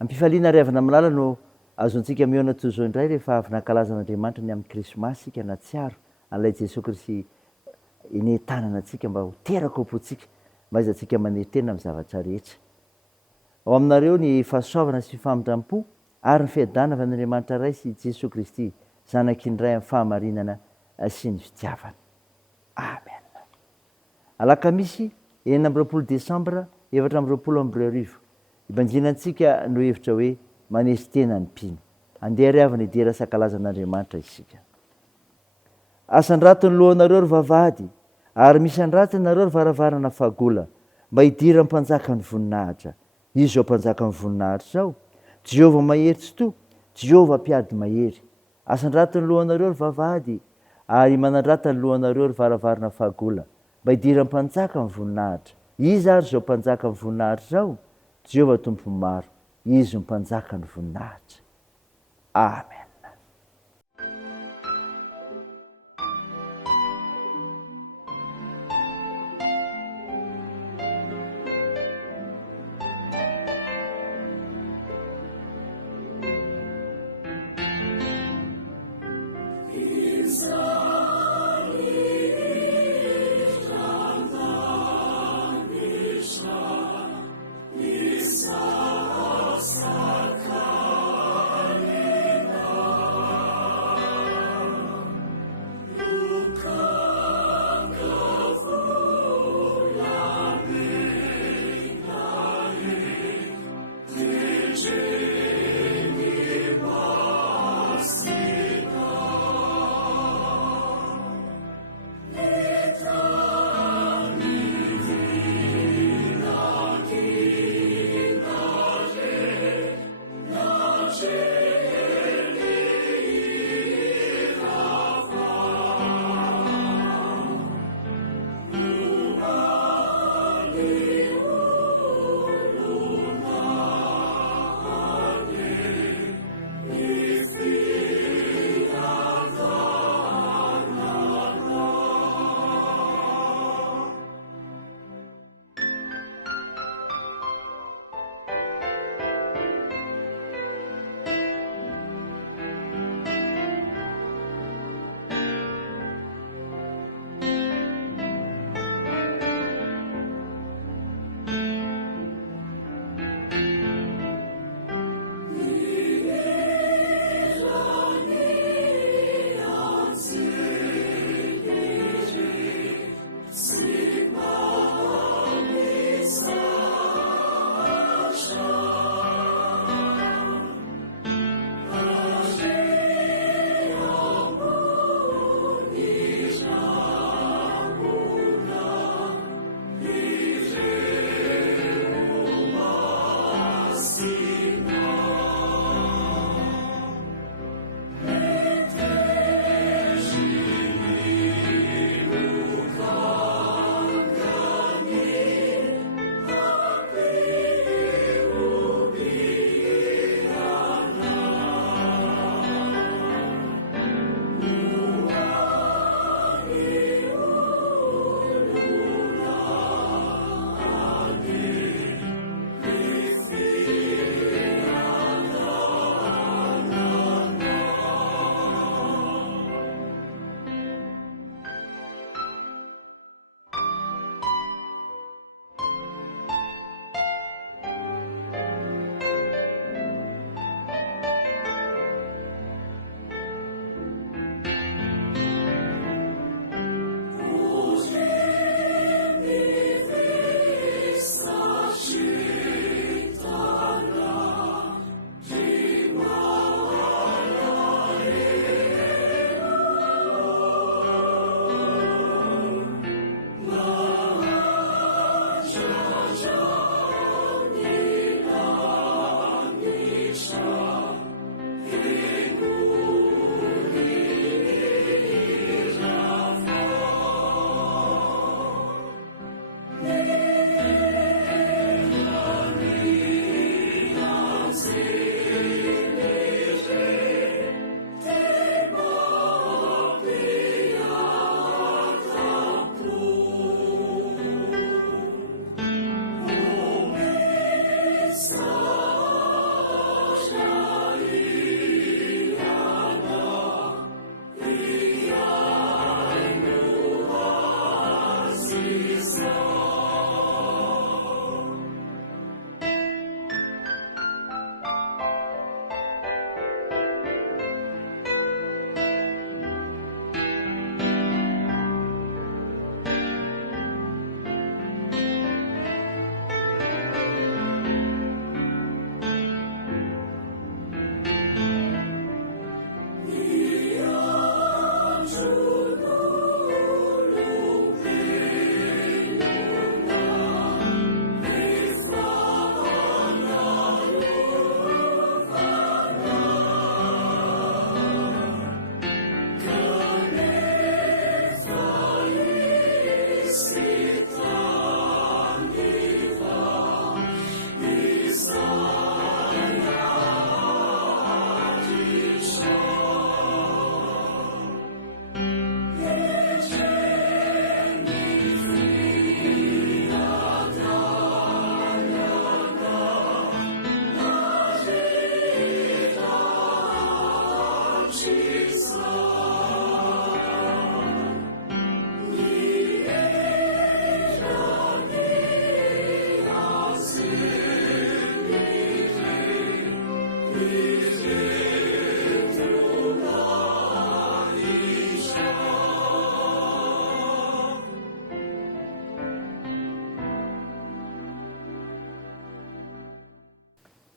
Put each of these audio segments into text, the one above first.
Ampifaliana riavana milala no azontsika miona toy zao indray rehefa avy nankalazan'Andriamanitra ny amin'ny krismasy sika na tsiaro an'ilay Jesosy Kristy inentanana antsika mba ho teraka opotsika mba aizantsika manery tena amin'ny zavatra rehetra. Ao aminareo ny fahasoavana sy famindram-po ary ny fiadanana avy an'Andriamanitra ray sy Jesosy Kristy zanak'indray amin'ny fahamarinana sy ny fitiavana. Amen. Alakamisy 9 Desambra 2020 ibanjinantsika no hevitra hoe manesy tena ny mpino. Andeha riavana idera sakalazan'Andriamanitra isika. Asandrato ny lohanareo ry vavahady ary misy andraty nareo ry varavarana fahagola mba hidira ny mpanjaka ny voninahitra. Izy zao mpanjaka ny voninahitra zao, Jehovah mahery tsy toa, Jehovah mpiady mahery. Asandrato ny lohanareo ry vavahady ary manandrata ny lohanareo ry varavarana fahagola mba hidira ny mpanjaka ny voninahitra. Izy ary zao mpanjaka ny voninahitra zao, Jehovah tompo maro, izy mpanjaka ny voninahitra. Amen.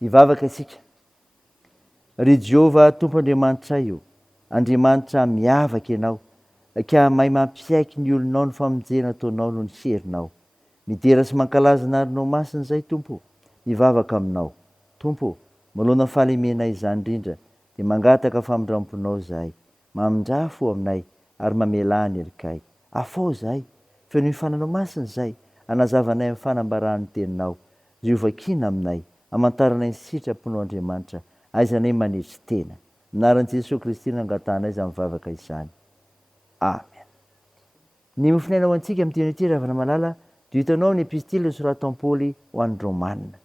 Ivavaka isika. Ry Jehovah Tompo Andriamanitra io, Andriamanitra miavaka ianao, ka mahay mampiaiky ny olonao ny famonjena ataonao no ny herinao. Midera sy mankalaza narinao masina izay Tompo, mivavaka aminao. Tompo, malona fahalemena izany indrindra, dia mangataka famindramponao zahay, mamindra fo aminay ary mamela ny erikay. Afao zahay, feno ny fananao masina izay, anazavanay amin'ny fanambarany teninao. Ziovakina aminay, amantaranay ny sitraponao Andriamanitra, aizanay manetry tena. Minaran'i Jesosy Kristy nangatanay izany mivavaka izany. Amen. Ny mofinaina antsika amin'ny teny ity ravana malala, dia hitanao ny epistily nosoratan'i Paoly ho an'ny Romanina.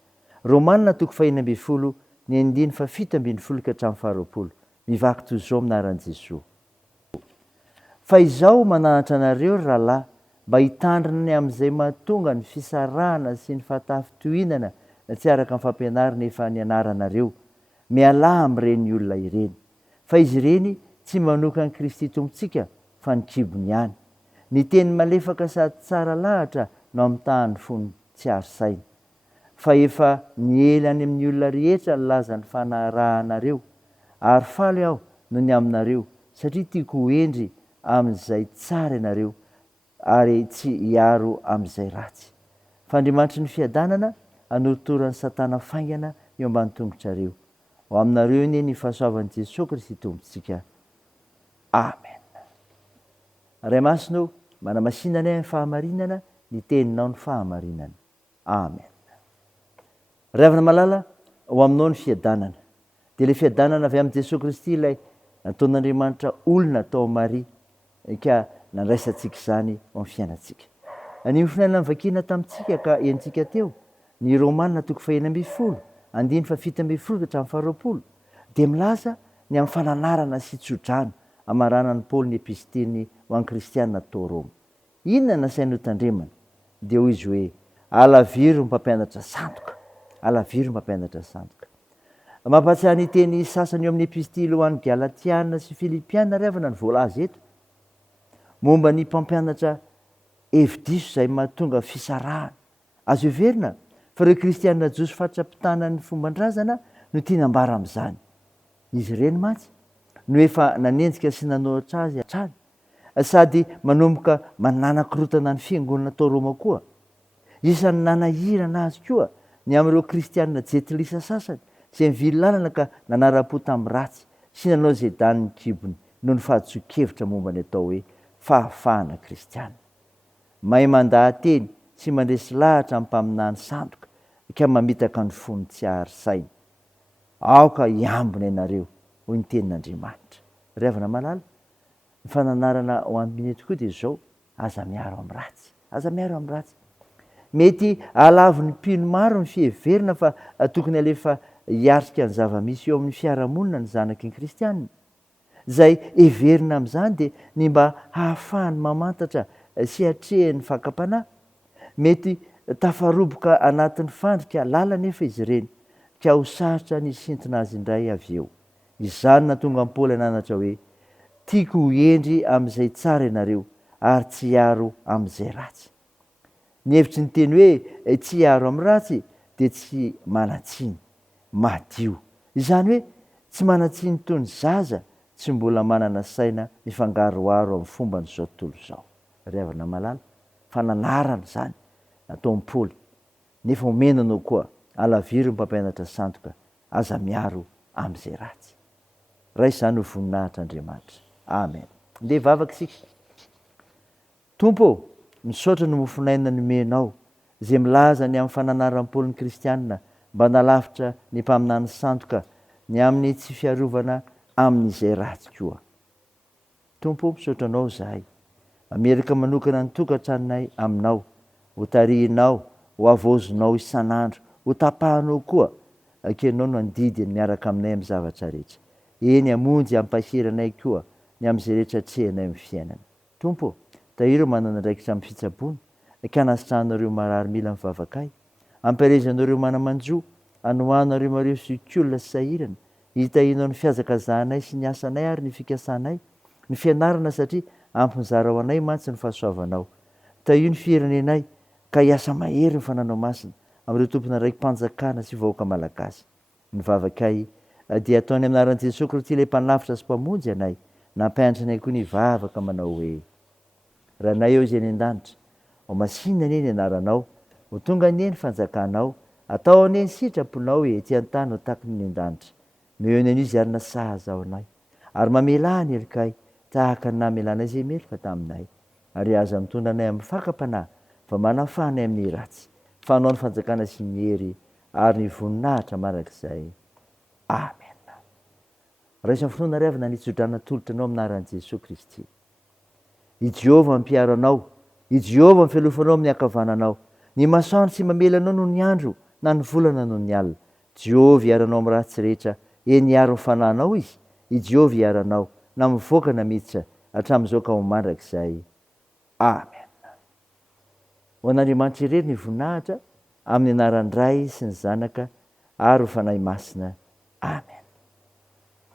Romanina 4:20, ny 7:20 ka hatramin'ny 20. Mivaky toy izao minaran'i Jesosy. Fa izaho mananatra anareo rahalahy, mba hitandrina amin'izay mahatonga ny fisarahana sy ny fahatafitohinana tsy araka ny fampianarana efa nianaranareo, miala amin'ireny olona ireny. Fa izy ireny tsy manoka an'i Kristy Tompontsika fa ny kibony ihany. Ny teny malefaka sady tsara lahatra no amitahany fony tsy ary saina. Fa efa niely any amin'ny olona rehetra ny laza ny fanarahanareo, ary faly aho no ny aminareo, satria tiako ho endry amin'izay tsara ianareo ary tsy hiaro amin'izay ratsy. Fa Andriamanitry ny fiadanana hanorotoran'ny Satana faingana eo ambany tongotrareo. Ho aminareo iny ny fahasoavan'i Jesosy Kristy Tompontsika. Amen. Ray masino, manamasinana ny fahamarinana, ny teninao ny fahamarinana. Amen. Ravana malala, ho aminao ny fiadanana. Dia ilay fiadanana avy amin'i Jesosy Kristy ilay nataon'Andriamanitra olona tao Maria, ka nandraisantsika izany ao amin'ny fiainantsika. Ny mofinaina nivakina tamintsika ka entsika teo, ny Romanina 4:20, 7:20 ka hatramin'ny 20, dia milaza ny amin'ny fananarana sy tsodrano amaranan'i Paoly ny epistiliny ho an'ny kristianina tao Roma. Inona nasainy ho tandremana? Dia hoy izy hoe, alaviro ny mpampianatra sandoka, alaviro ny mpampianatra sandoka. Mampatsiahy ny teny sasany eo amin'ny epistily ho an'ny Galatiana sy Filipiana ravana ny voalaza eto, momba ny mpampianatra hevi-diso izay mahatonga fisarahana. Azo heverina fa ireo kristianina jiosy fatrapitana ny fomban-drazana no tinambara amin'izany. Izy ireny mantsy no efa nanenjika sy nanoatra azy hatrany, sady manomboka mananakorotana ny fiangonana tao Roma koa. Isan'ny nanahirana azy koa ny amin'ireo kristianina jetilisa sasany izay mivily lalana ka nanara-po tamin'ny ratsy sy nanao izay daniny kibony noho ny fahadsoan-kevitra momba ny atao hoe fahafahana kristianina. Mahay mandahan-teny sy mandresy lahatra amin'ny mpaminany sandoka ka mamitaka ny fony tsy ary saina. Aoka hiambina ianareo, hoy ny tenin'Andriamanitra. Ravana malala, ny fananarana ho amin'ny tokoa dia izao, aza miaro amin'ny ratsy, aza miaro amin'ny ratsy. Mety alavo ny mpino maro ny fiheverina fa tokony alefa hiatrika ny zava-misy eo amin'ny fiarahamonina ny zanaky ny kristianina. Izay heverina amin'izany dia ny mba hahafahany mamantatra sy hatrehan'ny fakam-panahy. Mety tafaroboka anatin'ny fandrika lala nefa izy ireny, ka ho sarotra ny sintina azy indray avy eo. Izany nahatonga an'i Paoly nanatra hoe, tiako ho endry amin'izay tsara ianareo ary tsy hiaro amin'izay ratsy. Ny hevitry ny teny hoe tsy hiaro amin'ny ratsy dia tsy manatsiny, madio. Izany hoe tsy manatsiny toy ny zaza tsy mbola manana saina mifangaroaro amin'ny fomba n'izao tontolo izao. Ravana malala, fananarana izany nataon'i Paoly, nefa omenanao koa alaviro ny mpampianatra sandoka, aza miaro amin'izay ratsy. Ray izany ho voninahitr'Andriamanitra. Amen. Ndeha vavaka isika. Tompo, misaotra no mofinaina nomenao izay milaza ny amin'ny fananaran'i Paoly ny kristianina mba nalavitra ny mpaminany sandoka ny amin'ny tsy fiarovana amin'izay ratsy koa. Tompo, misaotra anao zahay, mamerika manokana ny tokantranonay aminao, ho tarihinao, ho avozonao isan'andro, ho tapahanao koa, ankenao no andidiny miaraka aminay amin'ny zavatra rehetra. Eny amonjy ampahiranay koa ny amin'izay rehetra atrehanay amin'ny fiainana. Tompo, tahirao manana andraikitra amin'ny fitsaboana, ka nasitranareo marary mila mivavakay, ampiarezanareo manamanjo anohano areomareo sy kolona sy sahirana hitahinao ny fiazaka zahanay sy ny asanay ary ny fikasanay ny fianarana satria ampin'nyzara ho anay mantsy ny fahasoavanao taio ny firenenay ka hiasa mahery ny fananao masina amin'ireo tompona raiky mpanjakana sy vahoaka malagasy ny vavakay dia ataony aminaran'i Jesosy Kristy ilay mpanafitra sy mpamonjy anay nampianatra anay koa ny vavaka manao hoe raha nay eo izay ny an-danitra ho masinina anie ny anaranao ho tonga anie ny fanjakanao atao anie ny sitraponao ety an-tany ho taky ny an-danitra meo ny an'io izy ary nasaza ao anay ary mamela ny elikay tahaka ny namelanay izay meloka taminay ary aza mitondra anay amin'ny fakam-panahy fa manafanay amin'ny ratsy fanao ny fanjakana sy ny hery ary ny voninahitra marak'izay amen. Raha isan'ny fotoana riavana nitsodrana tolotra anao aminaran'i Jesosy Kristy. I Jehovah mampiaro anao, i Jehovah mifialofanao amin'ny ankavananao. Ny masoandro tsy mamela anao noho ny andro na ny volana noho ny alina. Jehovah hiaranao amin'ny ratsy rehetra, eny hiaro ny fanahinao izy. I Jehovah hiaranao na mivoaka na miditra hatramin'izao ka ho mandrakizay. Amen. Ho an'Andriamanitra irery ny voninahitra amin'ny anaran'ny Ray sy ny Zanaka ary ho fanahy masina. Amen.